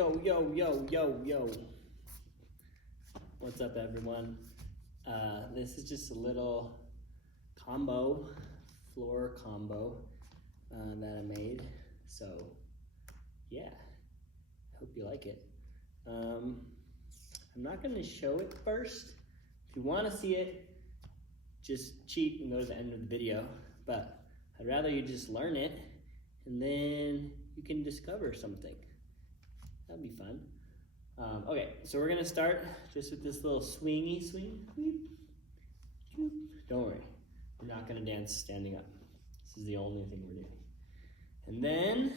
Yo. What's up, everyone? This is just a little combo, floor combo that I made. So, yeah, I hope you like it. I'm not gonna show it first. If you wanna see it, just cheat and go to the end of the video. But I'd rather you just learn it and then you can discover something. That'd be fun. Okay, so we're gonna start just with this little swing. Don't worry, we're not gonna dance standing up. This is the only thing we're doing. And then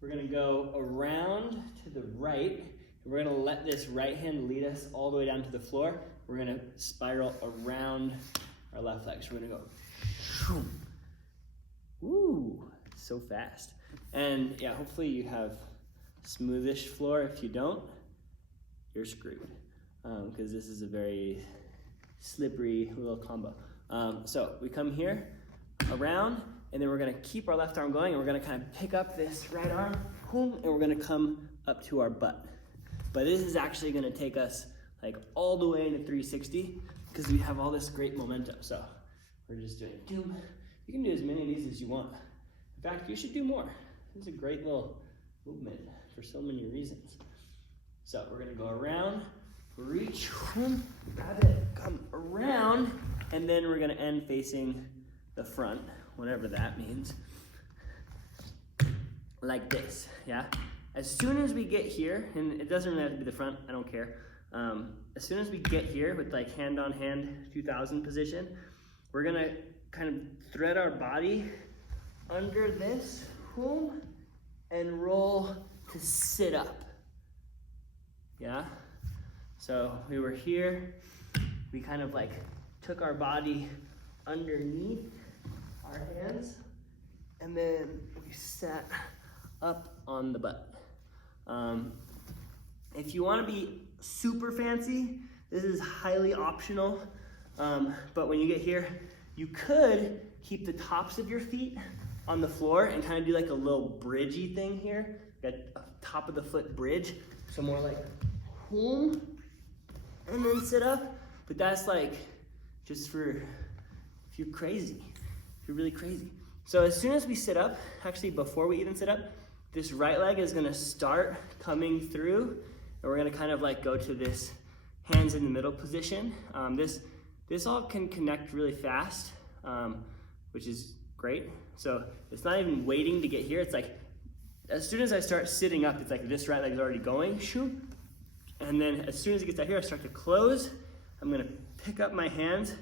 we're gonna go around to the right, and we're gonna let this right hand lead us all the way down to the floor. We're gonna spiral around our left leg. So we're gonna go, woo, so fast. And yeah, hopefully you have smoothish floor. If you don't, you're screwed, because this is a very slippery little combo. So we come here, around, and then we're gonna keep our left arm going, and we're gonna kind of pick up this right arm, and we're gonna come up to our butt. But this is actually gonna take us like all the way into 360, because we have all this great momentum. So we're just doing doom. You can do as many of these as you want. In fact, you should do more. This is a great little movement for so many reasons. So we're gonna go around, reach, grab it, come around, and then we're gonna end facing the front, whatever that means, like this, yeah? As soon as we get here, and it doesn't really have to be the front, I don't care. As soon as we get here with like hand on hand 2000 position, we're gonna kind of thread our body under this, and roll to sit up, yeah? So we were here, we kind of like took our body underneath our hands, and then we sat up on the butt. If you wanna be super fancy, this is highly optional, but when you get here, you could keep the tops of your feet on the floor and kind of do like a little bridgey thing here, got a top of the foot bridge. So more like, and then sit up. But that's like, just for, if you're crazy, if you're really crazy. So as soon as we sit up, actually before we even sit up, this right leg is gonna start coming through, and we're gonna kind of like go to this hands in the middle position. This all can connect really fast, which is great. So it's not even waiting to get here. It's like, as soon as I start sitting up, it's like this right leg is already going, and then as soon as it gets out here, I start to close. I'm gonna pick up my hands,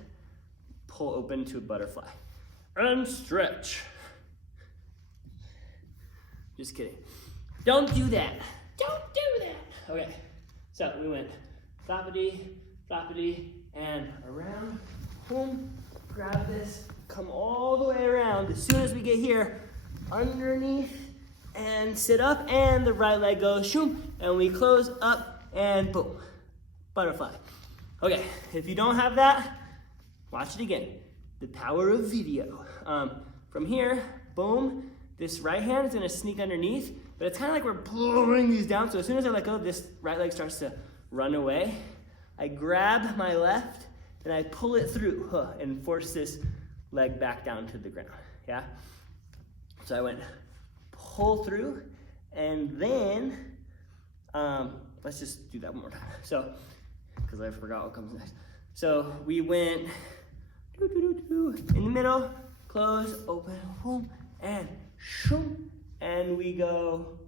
pull open to a butterfly, and stretch. Just kidding. Don't do that. Don't do that. Okay, so we went floppity, and around, grab this, come all the way around. As soon as we get here, underneath, and sit up, and the right leg goes, and we close up, and boom, butterfly. Okay, if you don't have that, watch it again. The power of video. From here, boom, this right hand is gonna sneak underneath, but it's kind of like we're blowing these down, so as soon as I let go, this right leg starts to run away. I grab my left, and I pull it through, and force this leg back down to the ground, yeah? So I went pull through, and then, let's just do that one more time. So, because I forgot what comes next. So we went in the middle, close, open, boom, and shoom, and we go,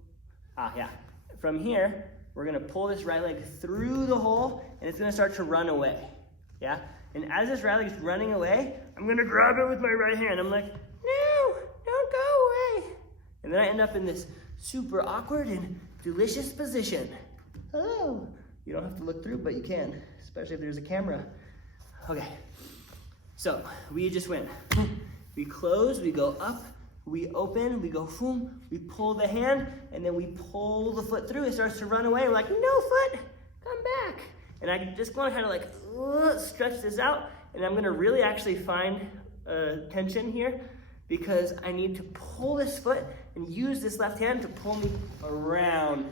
From here, we're gonna pull this right leg through the hole, and it's gonna start to run away, yeah? And as this right leg is running away, I'm gonna grab it with my right hand. I'm like, no, don't go away. And then I end up in this super awkward and delicious position. Hello. You don't have to look through, but you can, especially if there's a camera. Okay, so we just went. We close, we go up, we open, we go boom, we pull the hand, and then we pull the foot through. It starts to run away. We're like, no foot, come back. And I just want to kind of like stretch this out, and I'm gonna really actually find tension here, because I need to pull this foot and use this left hand to pull me around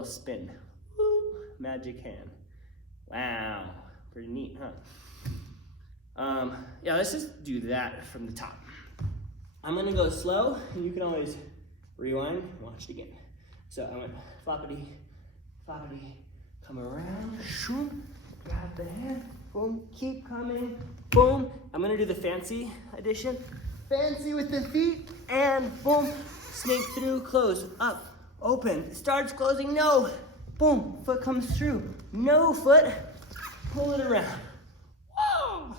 little spin. Woo, magic hand. Wow, pretty neat, huh? Yeah, let's just do that from the top. I'm gonna go slow, and you can always rewind and watch it again. So I went floppity, floppity, come around, shoom, grab the hand, boom, keep coming, boom. I'm gonna do the fancy edition. Fancy with the feet, and boom, snake through, close, up, open, starts closing, no, boom, foot comes through, no foot, pull it around. Whoa!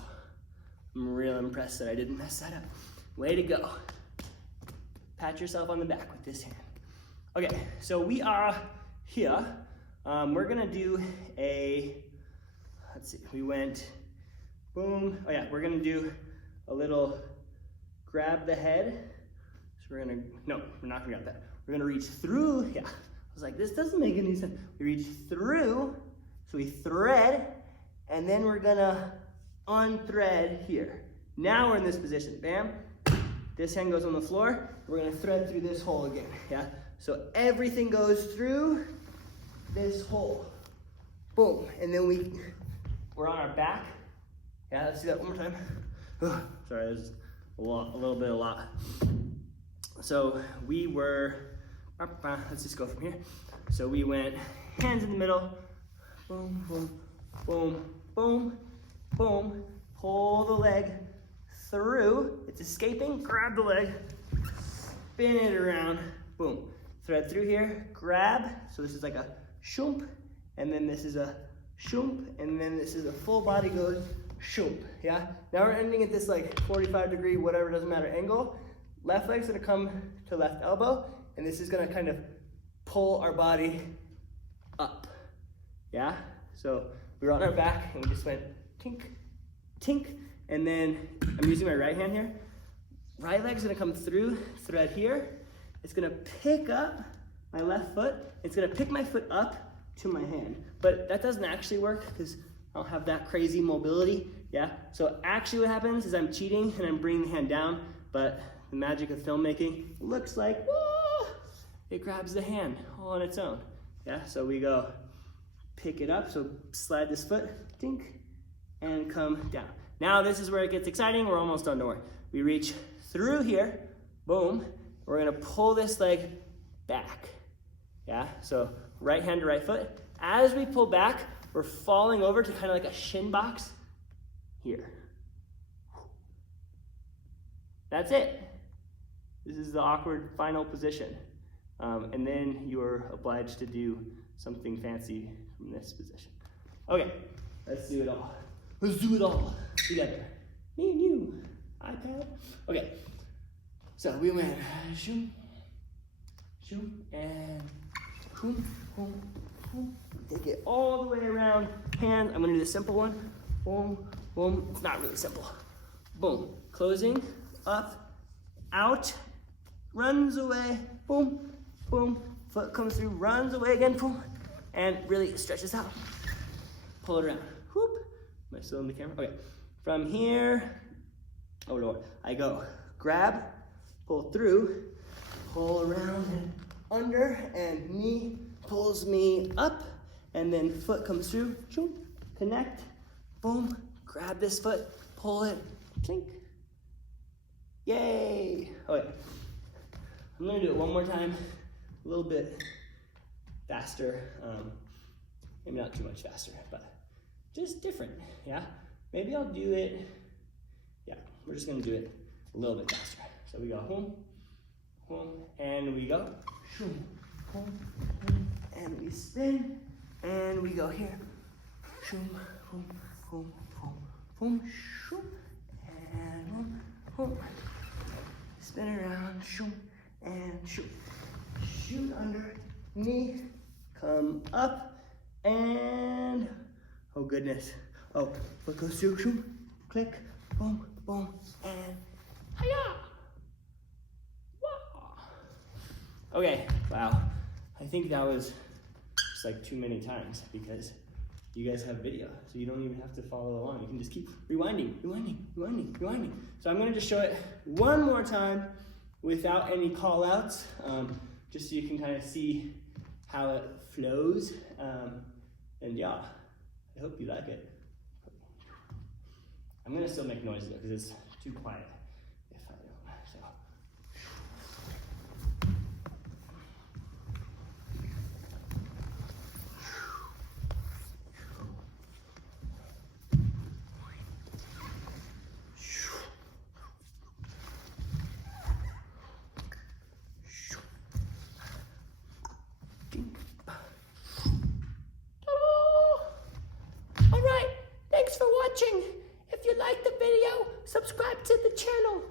I'm real impressed that I didn't mess that up. Way to go. Pat yourself on the back with this hand. Okay, so we are here. We're gonna do a, let's see, we went boom. Oh yeah, we're gonna do a little grab the head. So we're gonna, no, we're not gonna grab that. We're gonna reach through, yeah. I was like, this doesn't make any sense. We reach through, so we thread, and then we're gonna unthread here. Now we're in this position, bam. This hand goes on the floor. We're gonna thread through this hole again, yeah? So everything goes through this hole. Boom, and then we're on our back. Yeah, let's do that one more time. Sorry, there's a little bit. So we were, let's just go from here. So we went hands in the middle, boom, boom, boom, boom, boom, pull the leg through, it's escaping, grab the leg, spin it around, boom. Thread through here, grab, so this is like a shoomp, and then this is a shoomp, and then this is a full body goes shoomp, yeah? Now we're ending at this like 45-degree, whatever, doesn't matter, angle. Left leg's gonna come to left elbow, and this is gonna kind of pull our body up, yeah? So we were on our back, and we just went tink, tink, and then I'm using my right hand here. Right leg's gonna come through, thread here. It's gonna pick up my left foot. It's gonna pick my foot up to my hand. But that doesn't actually work because I don't have that crazy mobility, yeah? So actually what happens is I'm cheating and I'm bringing the hand down, but the magic of filmmaking looks like, whoa, it grabs the hand all on its own, yeah? So we go pick it up, so slide this foot, dink, and come down. Now this is where it gets exciting. We're almost done, don't worry. We reach through here, boom. We're gonna pull this leg back, yeah? So right hand to right foot. As we pull back, we're falling over to kind of like a shin box here. That's it. This is the awkward final position. And then you're obliged to do something fancy from this position. Okay, let's do it all. Let's do it all together. Me and you, iPad. Okay, so we went shoom, shoom, and shoom, boom, boom. Take it all the way around. Hand, I'm gonna do the simple one. Boom, boom. It's not really simple. Boom, closing, up, out, runs away, boom, boom. Foot comes through, runs away again, boom, and really stretches out. Pull it around, whoop. Am I still in the camera? Okay, from here, oh Lord, I go grab, pull through, pull around and under, and knee pulls me up, and then foot comes through, shoom, connect, boom, grab this foot, pull it, clink. Yay! Okay, I'm gonna do it one more time, a little bit faster, maybe not too much faster, but just different, yeah? Maybe I'll do it, yeah, we're just gonna do it a little bit faster. So we go home, home, and we go, shoom, home, home, and we spin, and we go here, shoom, home, home, home, home, shoom, and home, home. Spin around, shoom, and shoot. Shoot under, knee, come up, and, oh goodness. Oh, foot goes through, shoom, click, boom, boom, and hiya! Wow. Okay, wow. I think that was just like too many times because you guys have video, so you don't even have to follow along. You can just keep rewinding, rewinding, rewinding, rewinding. So I'm gonna just show it one more time without any call outs, just so you can kind of see how it flows. And yeah, I hope you like it. I'm gonna still make noise though, because it's too quiet if I don't. So. Alright, thanks for watching. If you liked the video, subscribe to the channel.